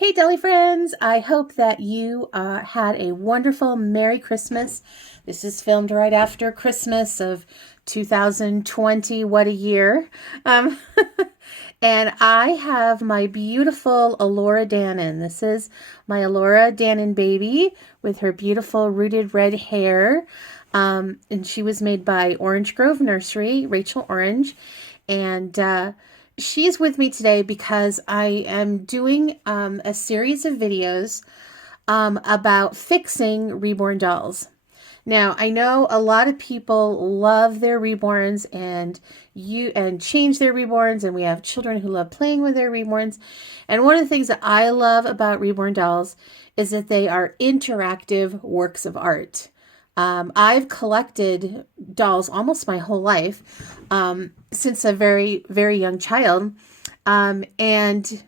Hey, Deli friends! I hope that you had a wonderful Merry Christmas. This is filmed right after Christmas of 2020. What a year! Um, and I have my beautiful Alora Dannon. This is my Alora Dannon baby with her beautiful rooted red hair. And she was made by Orange Grove Nursery, Rachel Orange. And she's with me today because I am doing a series of videos about fixing reborn dolls. Now, I know a lot of people love their reborns and change their reborns, and we have children who love playing with their reborns. And one of the things that I love about reborn dolls is that they are interactive works of art. I've collected dolls almost my whole life, since a very, very young child. And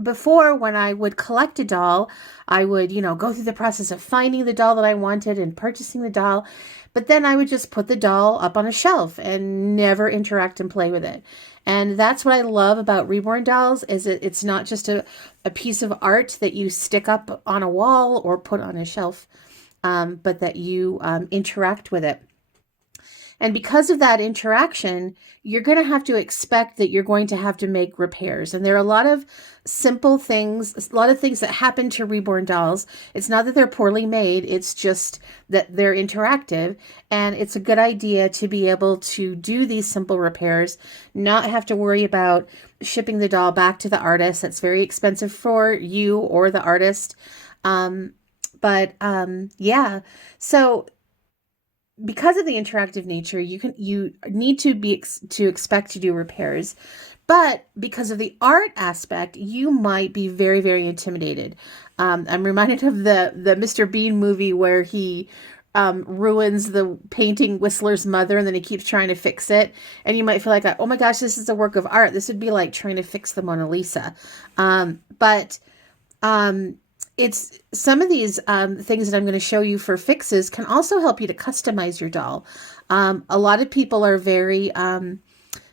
before, when I would collect a doll, I would, go through the process of finding the doll that I wanted and purchasing the doll. But then I would just put the doll up on a shelf and never interact and play with it. And that's what I love about reborn dolls is it's not just a piece of art that you stick up on a wall or put on a shelf, but that you interact with it. And because of that interaction, you're going to have to expect that you're going to have to make repairs. And there are a lot of simple things, a lot of things that happen to reborn dolls. It's not that they're poorly made, it's just that they're interactive. And it's a good idea to be able to do these simple repairs, not have to worry about shipping the doll back to the artist. That's very expensive for you or the artist. Yeah. So because of the interactive nature, you need to expect to do repairs, but because of the art aspect, you might be very, very intimidated. I'm reminded of the Mr. Bean movie where he ruins the painting Whistler's mother, and then he keeps trying to fix it, and you might feel like, oh my gosh, this is a work of art. This would be like trying to fix the Mona Lisa. But it's some of these things that I'm going to show you for fixes can also help you to customize your doll. A lot of people are very,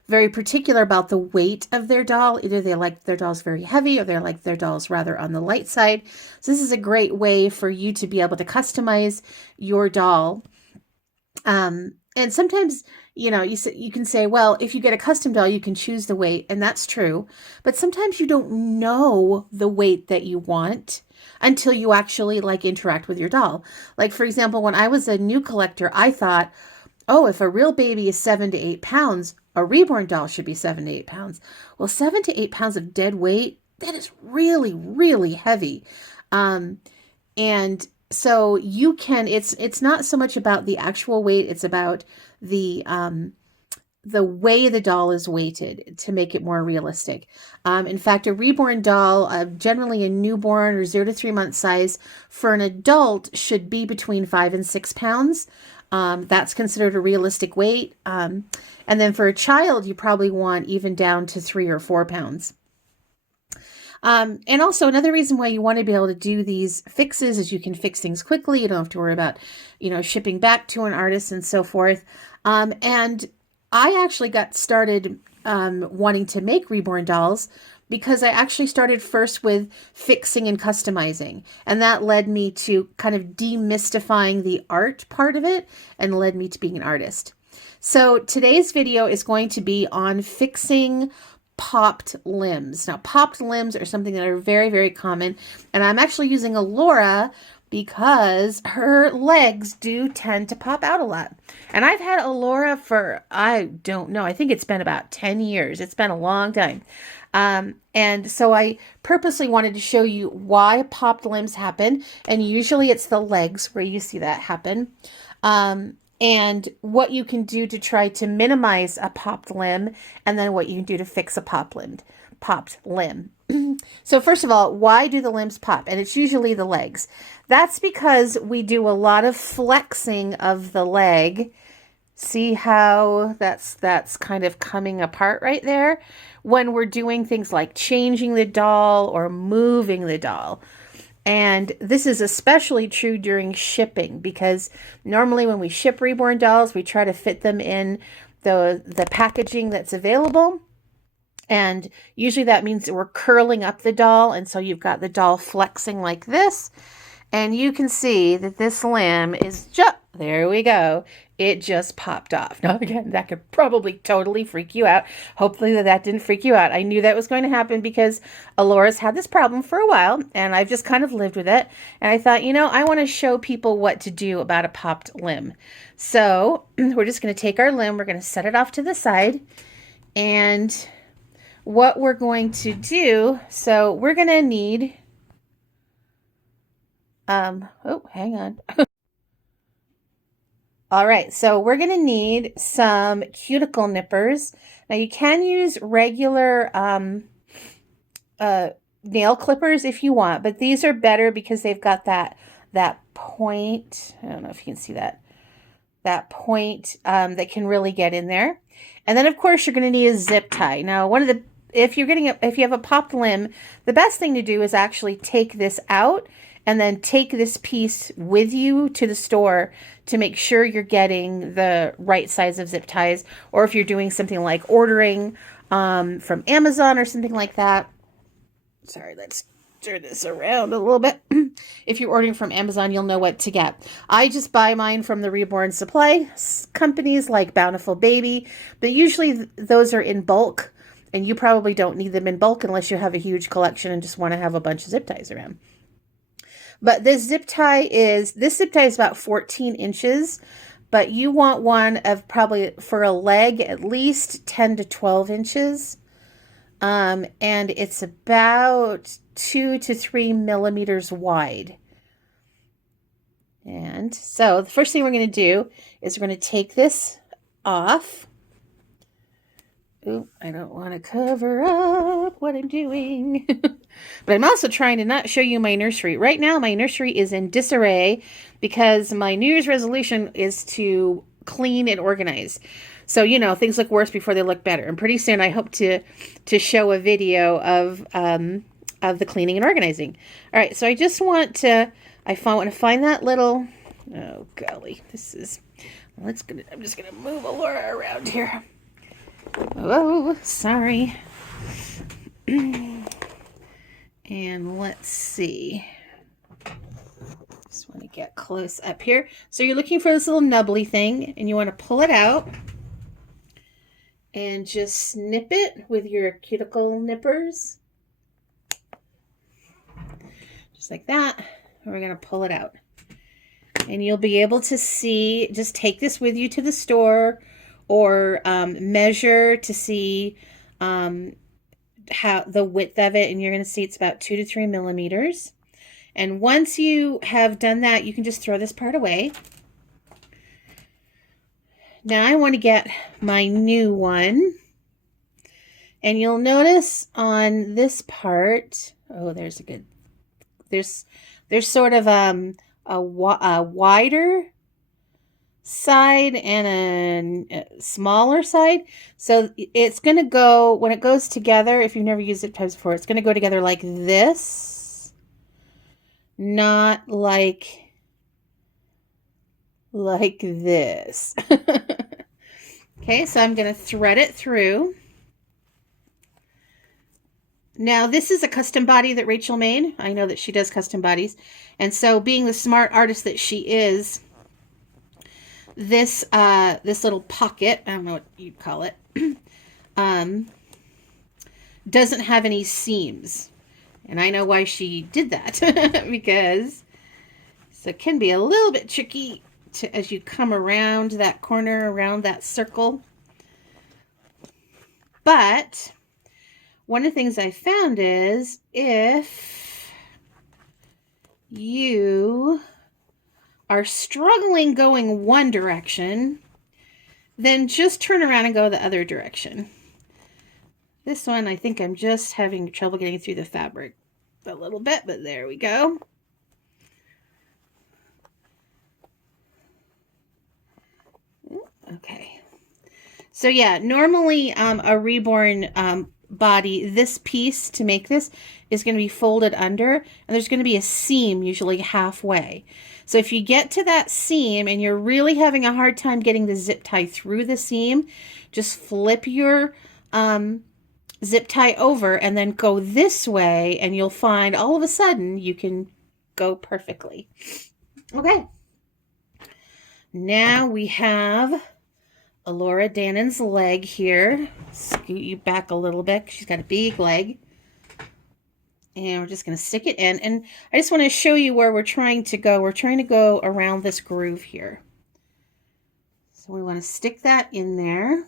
very particular about the weight of their doll. Either they like their dolls very heavy or they like their dolls rather on the light side. So this is a great way for you to be able to customize your doll. And sometimes, you can say, well, if you get a custom doll, you can choose the weight, and that's true. But sometimes you don't know the weight that you want until you actually interact with your doll. Like, for example, when I was a new collector, I thought, oh, if a real baby is 7 to 8 pounds, a reborn doll should be 7 to 8 pounds. Well, 7 to 8 pounds of dead weight, that is really, really heavy. And so it's not so much about the actual weight, it's about the way the doll is weighted to make it more realistic. In fact, a reborn doll, generally a newborn or 0 to 3 month size, for an adult should be between 5 and 6 pounds. That's considered a realistic weight. And then for a child, you probably want even down to 3 or 4 pounds. And also another reason why you want to be able to do these fixes is you can fix things quickly. You don't have to worry about, shipping back to an artist and so forth. And I actually got started wanting to make reborn dolls because I actually started first with fixing and customizing. And that led me to kind of demystifying the art part of it and led me to being an artist. So today's video is going to be on fixing popped limbs. Now, popped limbs are something that are very, very common. And I'm actually using Alora because her legs do tend to pop out a lot. And I've had Alora for, I don't know, I think it's been about 10 years. It's been a long time. And so I purposely wanted to show you why popped limbs happen. And usually it's the legs where you see that happen. And what you can do to try to minimize a popped limb, and then what you can do to fix a popped limb. So first of all, why do the limbs pop? And it's usually the legs. That's because we do a lot of flexing of the leg. See how that's kind of coming apart right there? When we're doing things like changing the doll or moving the doll. And this is especially true during shipping because normally when we ship reborn dolls, we try to fit them in the packaging that's available. And usually that means that we're curling up the doll. And so you've got the doll flexing like this. And you can see that this limb is just, there we go. It just popped off. Now, again, that could probably totally freak you out. Hopefully that didn't freak you out. I knew that was going to happen because Alora's had this problem for a while, and I've just kind of lived with it. And I thought, I want to show people what to do about a popped limb. So we're just going to take our limb, we're going to set it off to the side, and what we're going to do, so we're going to need, oh, hang on. All right, so we're going to need some cuticle nippers. Now you can use regular nail clippers if you want, but these are better because they've got that point. I don't know if you can see that point that can really get in there. And then of course you're going to need a zip tie. Now if you have a popped limb, the best thing to do is actually take this out and then take this piece with you to the store to make sure you're getting the right size of zip ties. Or if you're doing something like ordering from Amazon or something like that. Sorry, let's turn this around a little bit. If you're ordering from Amazon, you'll know what to get. I just buy mine from the Reborn supply companies like Bountiful Baby, but usually those are in bulk, and you probably don't need them in bulk unless you have a huge collection and just want to have a bunch of zip ties around. But this zip tie is about 14 inches, but you want one of probably for a leg at least 10 to 12 inches. And it's about 2 to 3 millimeters wide. And so the first thing we're going to do is we're going to take this off. Ooh, I don't want to cover up what I'm doing. But I'm also trying to not show you my nursery. Right now, my nursery is in disarray because my New Year's resolution is to clean and organize. So, things look worse before they look better. And pretty soon I hope to show a video of the cleaning and organizing. All right, so I just want to find that little, oh golly, I'm just going to move Alora around here. Oh, sorry. And let's see. Just want to get close up here. So you're looking for this little nubbly thing, and you want to pull it out and just snip it with your cuticle nippers. Just like that. And we're going to pull it out. And you'll be able to see, just take this with you to the store or measure to see how the width of it, and you're going to see it's about 2 to 3 millimeters. And once you have done that, you can just throw this part away. Now I want to get my new one, and you'll notice on this part, oh, there's sort of a wider side and a smaller side. So it's going to go, when it goes together, if you've never used zip ties before, it's going to go together like this, not like this. Okay, so I'm going to thread it through. Now, this is a custom body that Rachel made. I know that she does custom bodies. And so being the smart artist that she is, this little pocket, I don't know what you'd call it, doesn't have any seams. And I know why she did that, because so it can be a little bit tricky as you come around that corner, around that circle. But one of the things I found is if you are struggling going one direction, then just turn around and go the other direction. This one, I think I'm just having trouble getting through the fabric a little bit, but there we go. Okay. So yeah, normally a Reborn body, this piece to make this is going to be folded under, and there's going to be a seam usually halfway. So if you get to that seam and you're really having a hard time getting the zip tie through the seam, just flip your zip tie over and then go this way, and you'll find all of a sudden you can go perfectly. Okay. Now we have Alora Dannon's leg here. Scoot you back a little bit. She's got a big leg. And we're just going to stick it in. And I just want to show you where we're trying to go. We're trying to go around this groove here. So we want to stick that in there.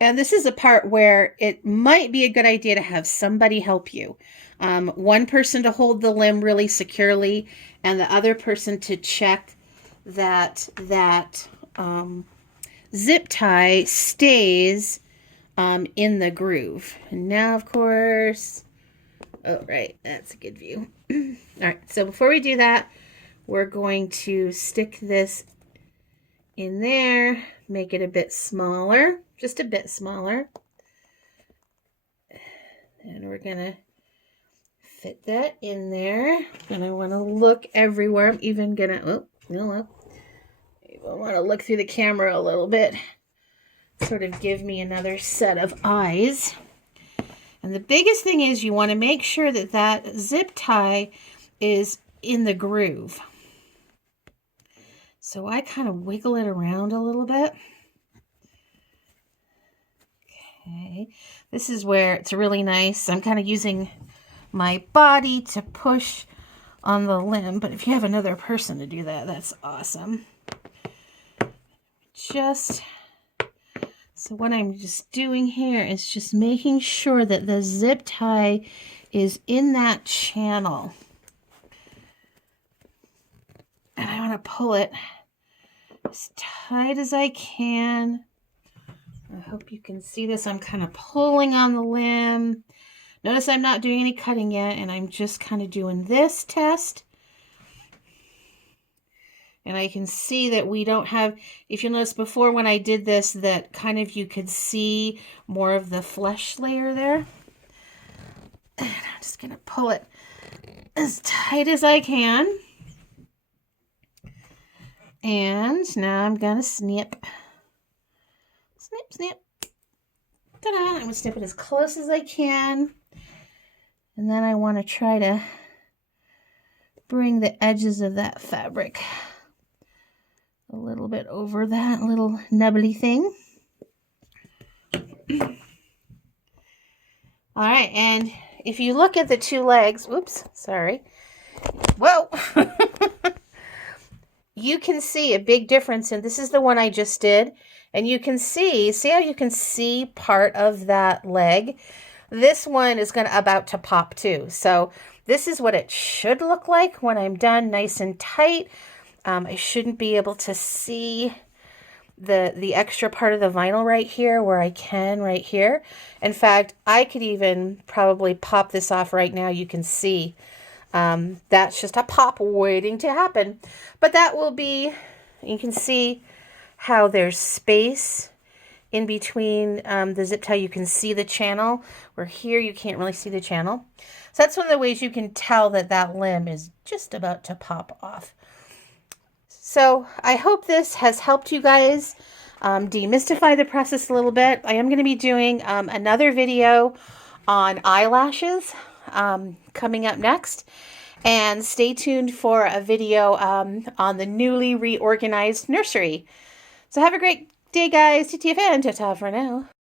And this is a part where it might be a good idea to have somebody help you. One person to hold the limb really securely, and the other person to check that zip tie stays in the groove. And now, of course, oh, right, that's a good view. All right, so before we do that, we're going to stick this in there, make it a bit smaller, just a bit smaller. And we're going to fit that in there. And I want to look everywhere. I'm even going to, oh, no, I want to look through the camera a little bit, sort of give me another set of eyes. And the biggest thing is you want to make sure that that zip tie is in the groove. So I kind of wiggle it around a little bit. Okay, this is where it's really nice. I'm kind of using my body to push on the limb, but if you have another person to do that, that's awesome. So what I'm just doing here is just making sure that the zip tie is in that channel. And I want to pull it as tight as I can. I hope you can see this. I'm kind of pulling on the limb. Notice I'm not doing any cutting yet, and I'm just kind of doing this test. And I can see that we don't have, if you'll notice before when I did this, that kind of you could see more of the flesh layer there. And I'm just going to pull it as tight as I can. And now I'm going to snip. Snip, snip. Ta-da! I'm going to snip it as close as I can. And then I want to try to bring the edges of that fabric a little bit over that little nubbly thing. All right, and if you look at the two legs, whoops, sorry. Whoa! You can see a big difference, and this is the one I just did. And you can see how you can see part of that leg? This one is about to pop too. So this is what it should look like when I'm done, nice and tight. I shouldn't be able to see the extra part of the vinyl right here where I can right here. In fact, I could even probably pop this off right now. You can see that's just a pop waiting to happen. But that will be, you can see how there's space in between the zip tie. You can see the channel, where here you can't really see the channel. So that's one of the ways you can tell that that limb is just about to pop off. So I hope this has helped you guys demystify the process a little bit. I am going to be doing another video on eyelashes coming up next. And stay tuned for a video on the newly reorganized nursery. So have a great day, guys. TTFN. Ta-ta for now.